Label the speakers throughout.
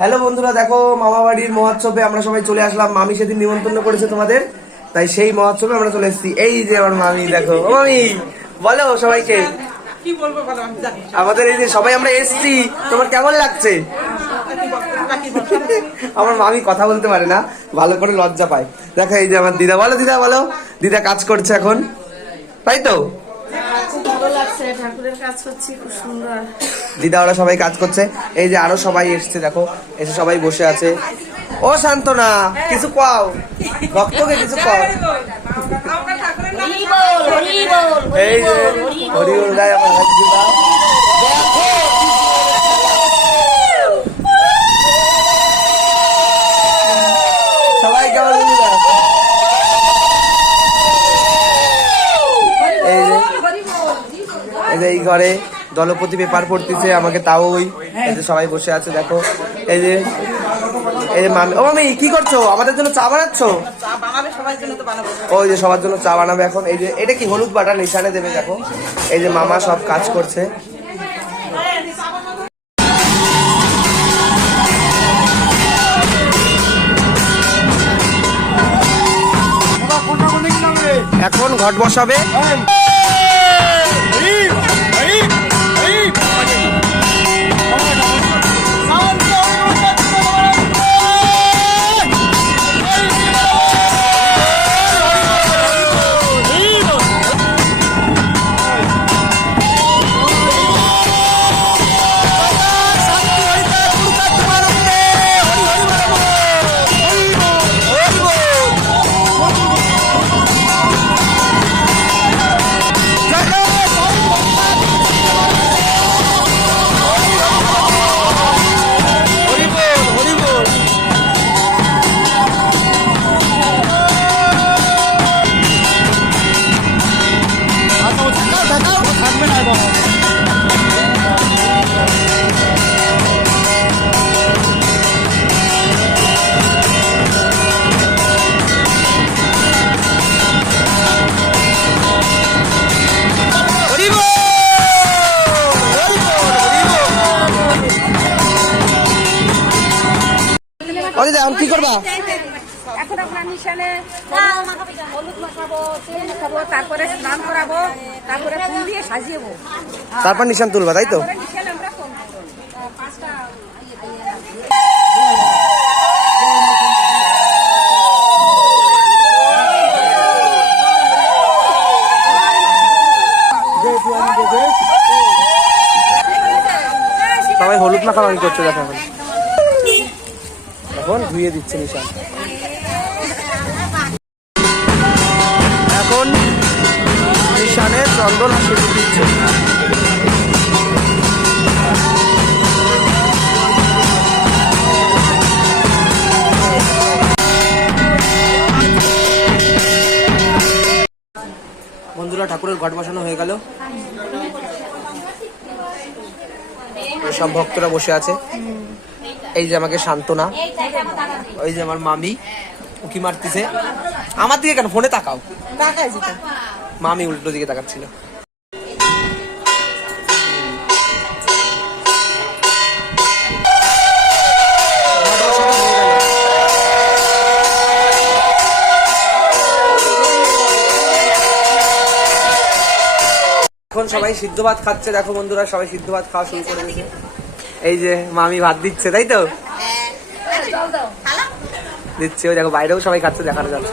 Speaker 1: Hello বন্ধুরা দেখো মামা বাড়ির মহোৎসবে আমরা সবাই চলে আসলাম। মামি সেদিন নিমন্ত্রণ করেছে তোমাদের তাই সেই মহোৎসবে আমরা চলে এসেছি। এই যে আমার মামি দেখো। মামি বলো সবাইকে। আমাদের এই যে সবাই আমরা এসেছি তোমার কেমন লাগছে? আমার মামি কথা বলতে পারে না ভালো করে লজ্জা পায়। দেখো এই যে আমার দিদা বলো দিদা বলো। দিদা কাজ করছে এখন। তাই তো?
Speaker 2: ভালো লাগছে ঠাকুরের কাজ করছি খুব সুন্দর।
Speaker 1: দিদা ওরা সবাই কাজ করছে। এই যে আরও সবাই এসছে দেখো এসে সবাই বসে আছে। ও শান্তনা কিছু পাও ভক্তকে কিছু পাও
Speaker 3: আমরা ঠাকুরের
Speaker 2: হরি হরি বল
Speaker 1: এই যে হরি বল গায় ঘরে দলপতি পেপার পড়তেছে আমাকে তাও ওই যে সবাই বসে আছে দেখো। এই যে এই যে মামি ও মামি কি করছ? আমাদের জন্য চা বানাচ্ছো?
Speaker 3: চা বানাবে সবার জন্য তো বানাবো।
Speaker 1: ওই যে সবার জন্য চা বানাবে এখন। এই যে এটা কি হলুদ বাটা নিশানে দেবে দেখো। এই যে মামা সব কাজ করছে। এখন ঘট বসাবে। অদিদা এখন কি করবা?
Speaker 2: এখন আমরা নিশানে হলুদ মাখাবো তেল মাখাবো তারপরে স্নান করাবো তারপরে ফুল দিয়ে সাজিয়েবো
Speaker 1: তারপর নিশান তুলবা তাই তো?
Speaker 2: ইয়ে
Speaker 1: সবাই হলুদ মাখামাখি করছে দেখো এখন। এখন ধুয়ে দিচ্ছে নিশান। এখন নিশানে চন্দন সিঁদুর দিচ্ছে ঠাকুরের ঘট বসানো হয়ে গেল। সব ভক্তরা বসে আছে। এই যে আমাকে সান্ত্বনা ওই যে আমার মামি উকি মারতেছে? আমার দিকে কেন? ফোনে তাকাও। মামি উল্টো দিকে তাকাচ্ছিল। এখন সবাই সিদ্ধ ভাত খাচ্ছে। দেখো বন্ধুরা, সবাই সিদ্ধ ভাত খাওয়া শুরু করে দিয়েছে। এই যে মামি ভাত দিচ্ছে তাই তো? দিচ্ছে ওই দেখো বাইরেও সবাই খাচ্ছে দেখানো যাচ্ছে।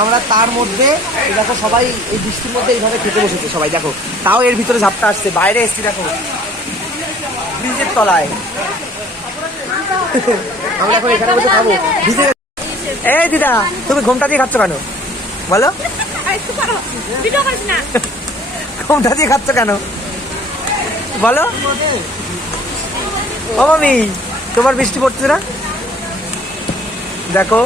Speaker 1: আমরা তার মধ্যে, দেখো সবাই এই বৃষ্টির মধ্যে এইভাবে খেতে বসেছে সবাই, দেখো। তাও এর ভিতরে ঝাপটা আসছে, বাইরে এসছি, দেখো। ব্রিজের তলায়। আমরা এখন এখানে বসে খাব। এই দিদা, তুমি ঘুমটা দিয়ে খাচ্ছ কেন? বলো। ঘুমটা দিয়ে খাচ্ছ কেন? বলো। ও মামি, তোমার বৃষ্টি পড়ছে না? দেখো।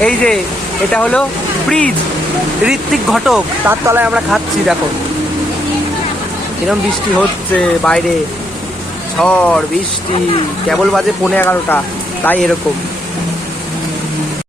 Speaker 1: এই যে, এটা হলো ফ্রিজ ঋত্বিক ঘটক, তার তলায় আমরা খাচ্ছি, দেখো। এরম বৃষ্টি হচ্ছে, বাইরে ঝড়, বৃষ্টি, কেবল বাজে পনেরো এগারোটা, তাই এরকম।